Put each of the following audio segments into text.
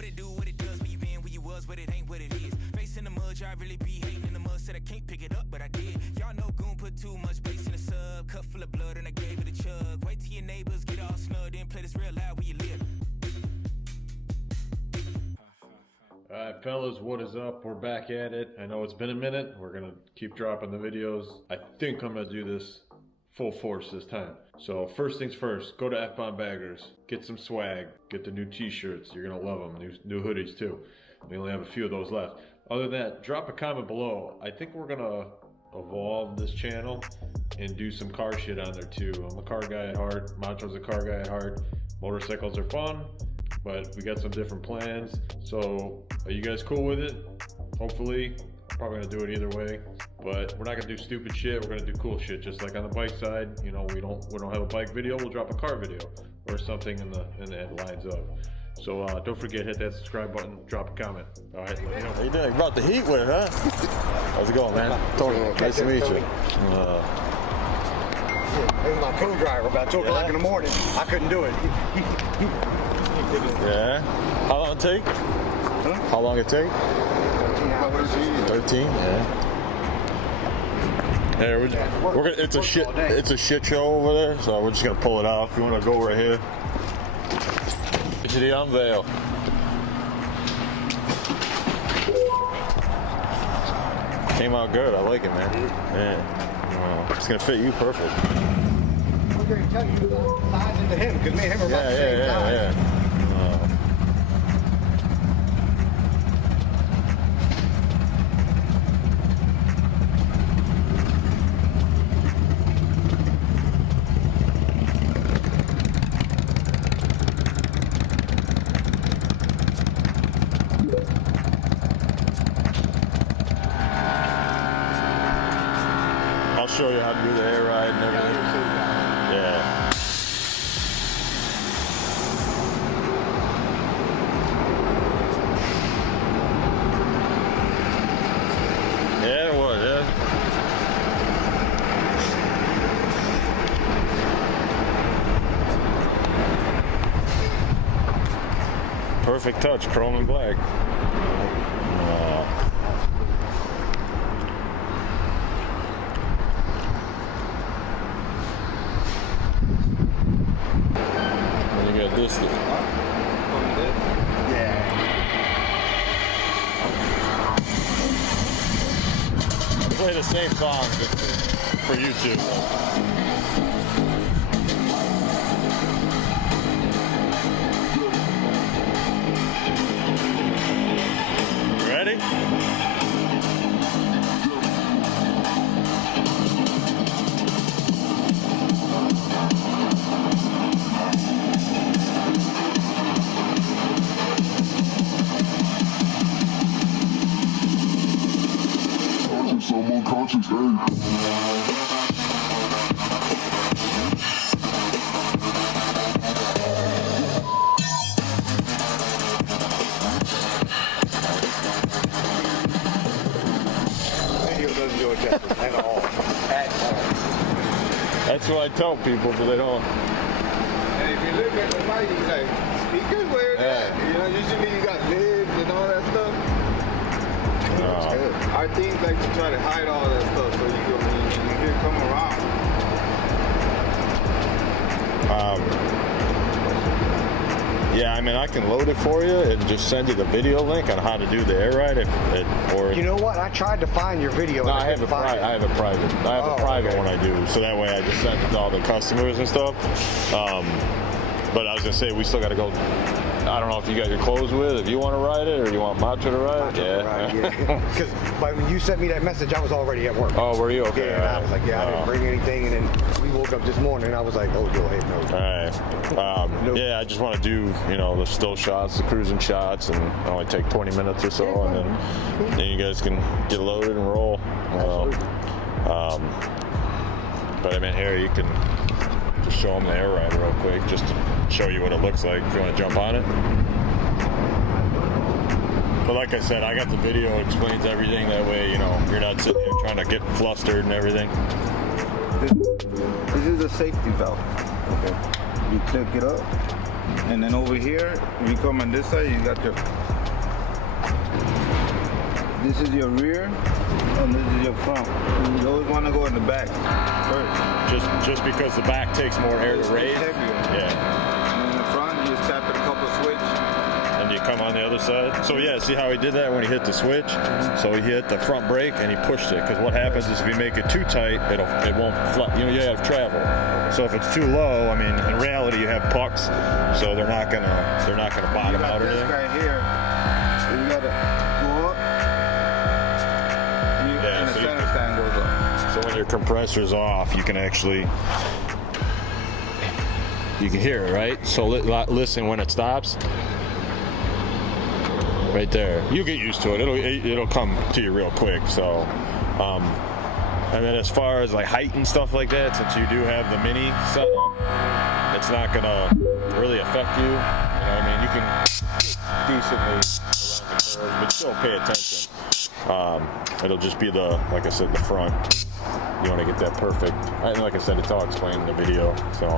What it do, what it does, where you been, where you was, but it ain't what it is. Facing the mud, I really be hating in the mud. Said I can't pick it up, but I did. Y'all know Goon put too much bass in the sub. Cup full of blood and I gave it a chug. Wait till your neighbors get all snug, then play this real loud where you live. Alright fellas, what is up? We're back at it. I know it's been a minute. We're gonna keep dropping the videos. I think I'm gonna do this full force this time. So first things first, go to Fbombbaggers, get some swag, get the new t-shirts. You're gonna love them. New hoodies too. We only have a few of those left. Other than that, drop a comment below. I think we're gonna evolve this channel and do some car shit on there too. I'm a car guy at heart. Macho's a car guy at heart. Motorcycles are fun, but we got some different plans. So are you guys cool with it? Hopefully. Probably gonna do it either way, but we're not gonna do stupid shit. We're gonna do cool shit, just like on the bike side. You know, we don't have a bike video. We'll drop a car video or something in the lines of. So don't forget, hit that subscribe button, drop a comment. All right, let me know. How you doing? You brought the heat with, huh? How's it going, man? Tony, nice to meet you. This is my co-driver. About 2 o'clock in the morning, I couldn't do it. Yeah. How long it take? Huh? How long it take? 13 hours. 13. Yeah. Hey, we're gonna. It's a shit show over there, so we're just gonna pull it off. You wanna go right here? Get to the unveil. Came out good. I like it, man. Yeah. It's gonna fit you perfect. I'm going to tell you the size into him, because me and him are about the same size. Yeah. I'll show you how to do the air ride and everything. Yeah. Yeah, it was, yeah. Perfect touch, chrome and black. This thing. Yeah. I play the same song just for YouTube. Ready? Someone conscious, Video doesn't do it justice at all. At all. That's what I tell people, but they don't. And if you look at the mic, you like, speakers, where is that? You know, usually you got lids and all that stuff. Our teams like to try to hide all that stuff so you can come around. Yeah, I mean, I can load it for you and just send you the video link on how to do the air ride. Or You know what? I tried to find your video. no, and I have a private one I do, so that way I just send it to all the customers and stuff. But I was gonna say we still got to go. I don't know if you got your clothes with, if you want to ride it or you want Macho to ride it. Because when you sent me that message, I was already at work. Oh, were you? Okay. Yeah, and I was like, yeah, I didn't bring anything. And then we woke up this morning and I was like, oh, go ahead, no. All right. Nope. Yeah, I just want to do, the still shots, the cruising shots, and it only take 20 minutes or so, and then you guys can get loaded and roll. But I mean, here you can just show them the air ride real quick, just to show you what it looks like if you want to jump on it. But like I said, I got the video, it explains everything. That way, you're not sitting here trying to get flustered and everything. This is a safety valve. Okay. You click it up. And then over here, if you come on this side, you got your. This is your rear, and this is your front. You always want to go in the back first. Just because the back takes more air to raise. It's heavier. Yeah. And in the front, you just tap it a couple switch. And you come on the other side. So yeah, see how he did that when he hit the switch? So he hit the front brake and he pushed it. Because what happens is if you make it too tight, it won't fly. You know, you have travel. So if it's too low, I mean, in reality, you have pucks, so they're not gonna bottom out or this anything. guy here, you gotta go up. And the center stand goes up. So when your compressor's off, you can actually, you can hear it, right? So listen when it stops. Right there. You get used to it. It'll come to you real quick. So, and then as far as like height and stuff like that, since you do have the mini setup, it's not gonna really affect you. You know what I mean? You can decently around the curves, but still pay attention. It'll just be like I said, the front. You want to get that perfect. And like I said, it's all explained in the video. So,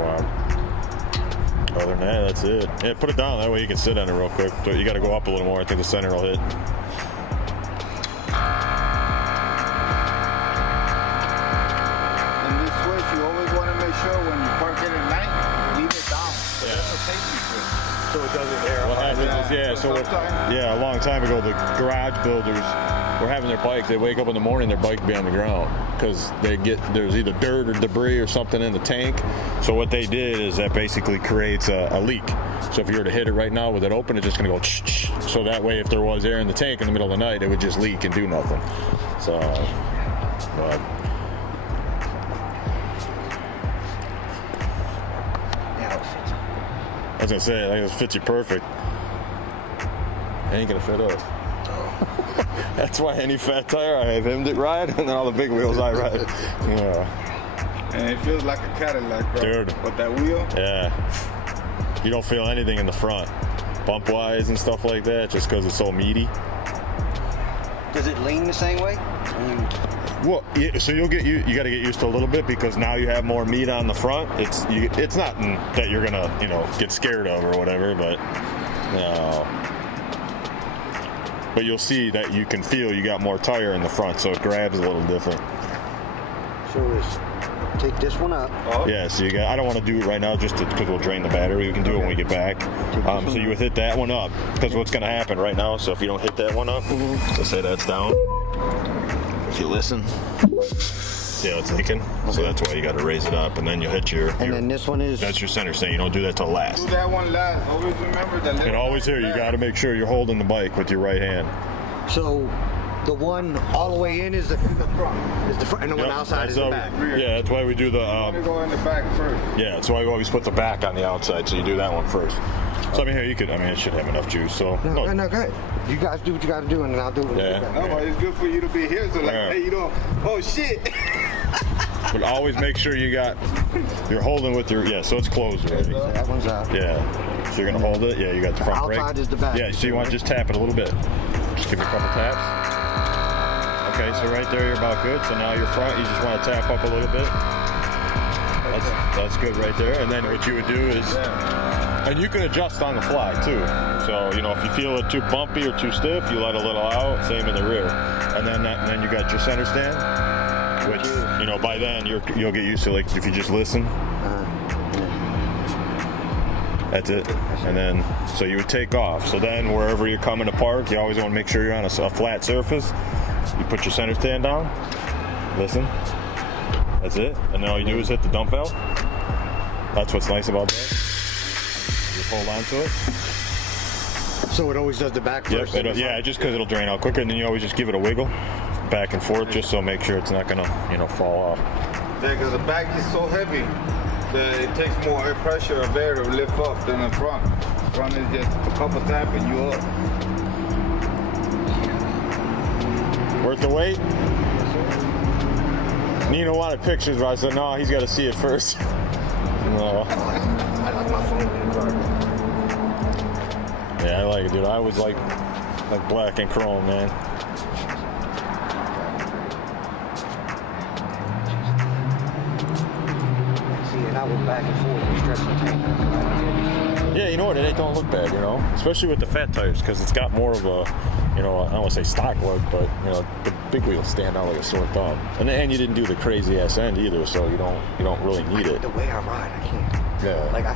wow. Other than that, that's it. Yeah, put it down. That way you can sit on it real quick. So you got to go up a little more. I think the center will hit. And this switch, you always want to make sure when you park it at night, leave it down. So that's a safety switch. So it doesn't air. What happens is, a long time ago, the garage builders were having their bike. They wake up in the morning, their bike be on the ground because there's either dirt or debris or something in the tank. So what they did is that basically creates a leak. So if you were to hit it right now with it open, it's just gonna go. So that way, if there was air in the tank in the middle of the night, it would just leak and do nothing. So, but. As I say, I think it fits you perfect. Ain't gonna fit up. That's why any fat tire I have him ride, and then all the big wheels I ride. Yeah. And it feels like a Cadillac, bro. Dude. With that wheel. Yeah. You don't feel anything in the front, bump wise and stuff like that, just because it's so meaty. Does it lean the same way? Well, yeah, so you got to get used to a little bit because now you have more meat on the front. It's not that you're gonna get scared of or whatever, but but you'll see that you can feel you got more tire in the front, so it grabs a little different. So take this one up. Yeah, so I don't want to do it right now just because we'll drain the battery. We can do it when we get back. So you would hit that one up because what's going to happen right now, so if you don't hit that one up, let's say that's down. If you listen, see how it's leaking? Okay. So that's why you got to raise it up, and then you'll hit And then this one is... That's your center stand. You don't do that till last. Do that one last. Always remember that. And always here, you got to make sure you're holding the bike with your right hand. So the one all the way in is the front. Is the front, and the one outside is the back. Yeah, that's why we do the. You want to go in the back first. Yeah, that's why we always put the back on the outside. So you do that one first. So I mean, here it should have enough juice. So no, go ahead. You guys do what you got to do, and then I'll do it. Yeah. No, but it's good for you to be here. So hey, you don't. Oh shit. But always make sure you're holding with your so it's closed already. So that one's out. Yeah. So you're gonna hold it. Yeah, you got the front brake. Outside is the back. Yeah. So you want to just tap it a little bit. Just give it a couple taps. Okay, so right there you're about good. So now your front, you just want to tap up a little bit. That's good right there. And then what you would do is, and you can adjust on the fly too. So if you feel it too bumpy or too stiff, you let a little out. Same in the rear. And then you got your center stand, which by then you'll get used to. Like if you just listen. That's it. And then so you would take off. So then wherever you're coming to park, you always want to make sure you're on a flat surface. You put your center stand down, listen, that's it, and then all you do is hit the dump valve. That's what's nice about that. You hold on to it. So it always does the back first? Yep, yeah, just because it'll drain out quicker, and then you always just give it a wiggle back and forth just so make sure it's not going to, fall off. Yeah, because the back is so heavy that it takes more air pressure of air to lift up than the front. The front is just a couple tapping you up. Worth the wait? Nina wanted pictures, but I said, no, he's got to see it first. No. I like my phone in the car. Yeah, I like it, dude. I always like black and chrome, man. See, and I travel back and forth and stretch the tank. Yeah, you know what? It don't look bad, you know, especially with the fat tires because it's got more of a, you know, I don't want to say stock look, but you know, the big wheels stand out like a sore thumb. And you didn't do the crazy ass end either, so you don't really need it. The way I ride, I can't. Yeah. Like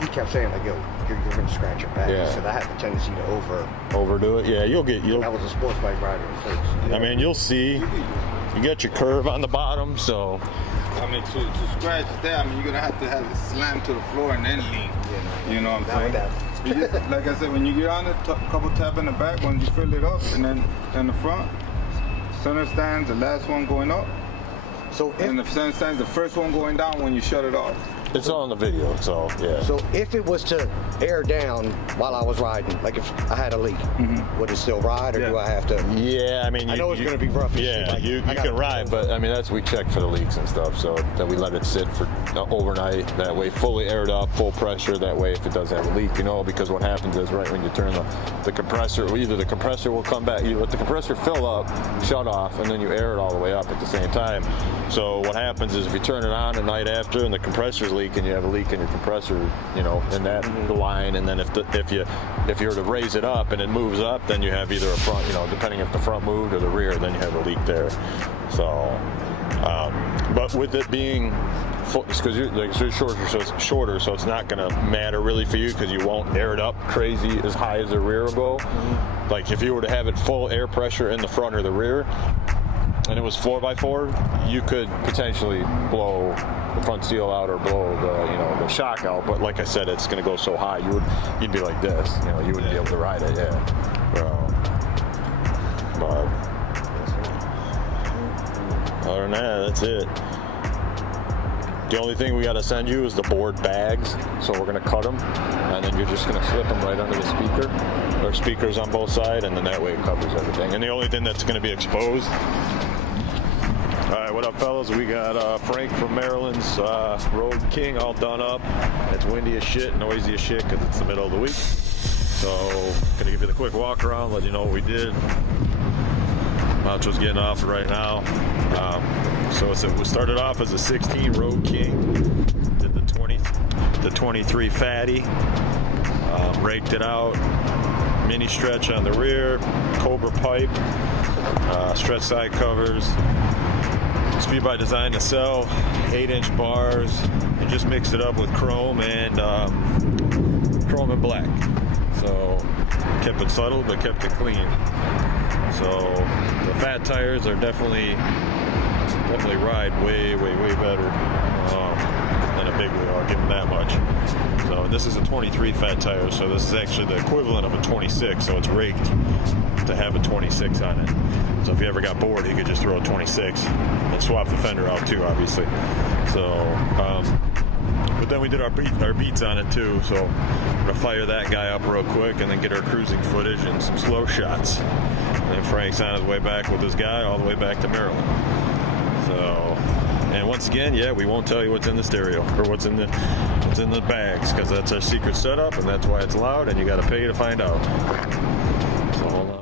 he kept saying like, yo, you're gonna scratch your back. Yeah. Because I have a tendency to overdo it. Yeah, I was a sports bike rider first. I mean, you'll see. You got your curve on the bottom, so. I mean, to scratch there, I mean, you're gonna have to have it slam to the floor and then lean. You know what I'm saying? You just, like I said, when you get on it, couple tap in the back, when you fill it up, and then in the front, center stands, the last one going up. So and the center stands, the first one going down when you shut it off. It's all in the video, so yeah. So if it was to air down while I was riding, like if I had a leak, would it still ride, or do I have to? Yeah, I mean, I know it's going to be rough. Yeah, like, you can ride, but I mean, we check for the leaks and stuff, so that we let it sit for overnight. That way, fully aired up, full pressure. That way, if it does have a leak, you know, because what happens is right when you turn the compressor, either the compressor will come back, you let the compressor fill up, shut off, and then you air it all the way up at the same time. So what happens is if you turn it on the night after and the compressor's leaking, you have a leak in your compressor, you know, in that line, and then if you were to raise it up and it moves up, then you have either a front, you know, depending if the front moved or the rear, then you have a leak there. So, but with it being because you're shorter, so it's shorter, so it's not gonna matter really for you because you won't air it up crazy as high as the rear will go. Like if you were to have it full air pressure in the front or the rear, and it was 4x4, you could potentially blow the front seal out or blow the shock out. But like I said, it's going to go so high, you'd be like this. You know, you wouldn't be able to ride it. Yeah. But other than that, that's it. The only thing we got to send you is the board bags. So we're going to cut them, and then you're just going to slip them right under the speaker. There are speakers on both sides, and then that way it covers everything. And the only thing that's going to be exposed. All right, what up, fellas? We got Frank from Maryland's Road King all done up. It's windy as shit, noisy as shit because it's the middle of the week. So, gonna give you the quick walk around, let you know what we did. Macho's getting off right now. So we started off as a 16 Road King. Did the 23 Fatty. Raked it out. Mini stretch on the rear. Cobra pipe. Stretch side covers. Speed by Design to sell, 8-inch bars, and just mix it up with chrome and black. So kept it subtle, but kept it clean. So the fat tires are definitely ride way better than a big wheel. I'll give them that much. So this is a 23 fat tire, so this is actually the equivalent of a 26. So it's raked to have a 26 on it. So if you ever got bored, you could just throw a 26 and swap the fender out too, obviously. So, but then we did our beats on it too. So we're gonna fire that guy up real quick and then get our cruising footage and some slow shots. And then Frank's on his way back with this guy all the way back to Maryland. So, and once again, yeah, we won't tell you what's in the stereo or what's in the bags because that's our secret setup and that's why it's loud and you got to pay to find out. So hold on.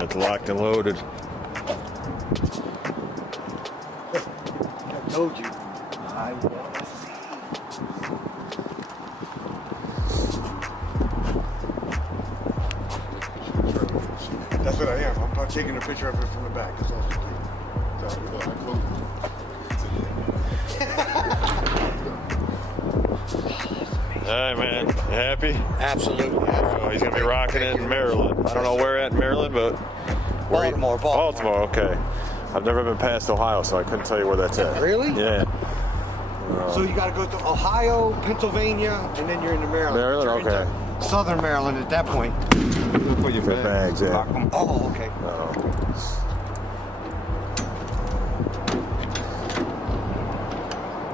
It's locked and loaded. I told you. I want to see. That's what I am. I'm taking a picture of it from the back. That's all. So, I close All right, man. You happy? Absolutely. Oh, he's gonna be rocking it in Maryland. I don't know where at in Maryland, but Baltimore. Baltimore. Okay. I've never been past Ohio, so I couldn't tell you where that's at. Really? Yeah. So you got to go to Ohio, Pennsylvania, and then you're in Maryland. Maryland? You're Okay. into Southern Maryland at that point. For your bags, yeah. Lock 'em. Oh, okay.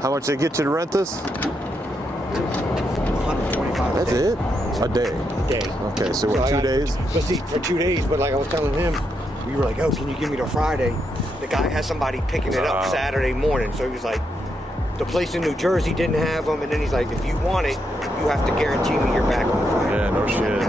How much they get you to rent this? 125. That's it? A day. Day. Okay, so we're I 2 got- days? But see, for 2 days, but like I was telling him, we were like, oh, can you give me the Friday? The guy had somebody picking it up Saturday morning. So he was like, the place in New Jersey didn't have them. And then he's like, if you want it, you have to guarantee me you're back on Friday. Yeah, no shit.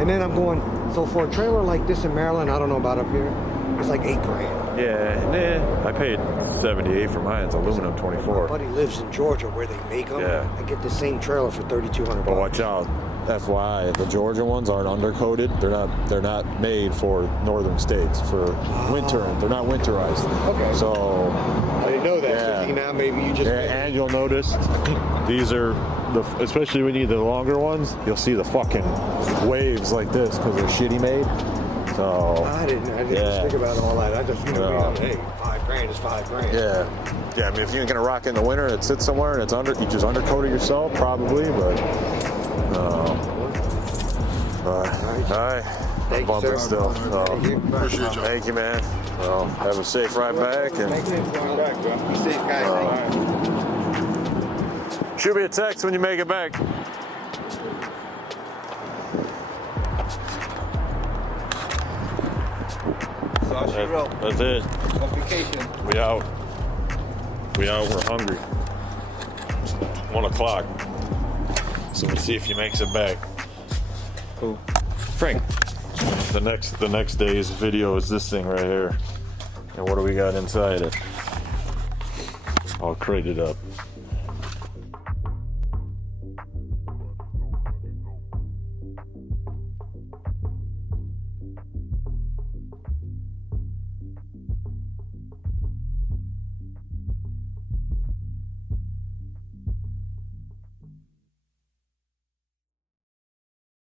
And then I'm going, so for a trailer like this in Maryland, I don't know about up here, it's like $8 grand. Yeah, I paid $78 for mine. It's aluminum 24. My buddy lives in Georgia where they make them. Yeah. I get the same trailer for $3,200. But watch out. FYI, the Georgia ones aren't undercoated. They're not made for northern states for winter. They're not winterized. Okay. So I didn't know that. Yeah. So see, now maybe you just. and you'll notice these are especially when you need the longer ones, you'll see the fucking waves like this because they're shitty made. So I didn't think about all that. I just No. hey, $5 grand is $5 grand. yeah. I mean, if you're gonna rock it in the winter, it sits somewhere and it's you just undercoat it yourself, probably. But all right. Thank you, Bumping sir. still. So, Thank you. Appreciate y'all. thank you, man. Well, have a safe ride back, and Thank you. Back, bro. Be safe, guys. shoot me a text when you make it back. That's it. On vacation. We out. We're hungry. 1 o'clock. So we'll see if he makes it back. Who? Frank. The next day's video is this thing right here. And what do we got inside it? All crated up.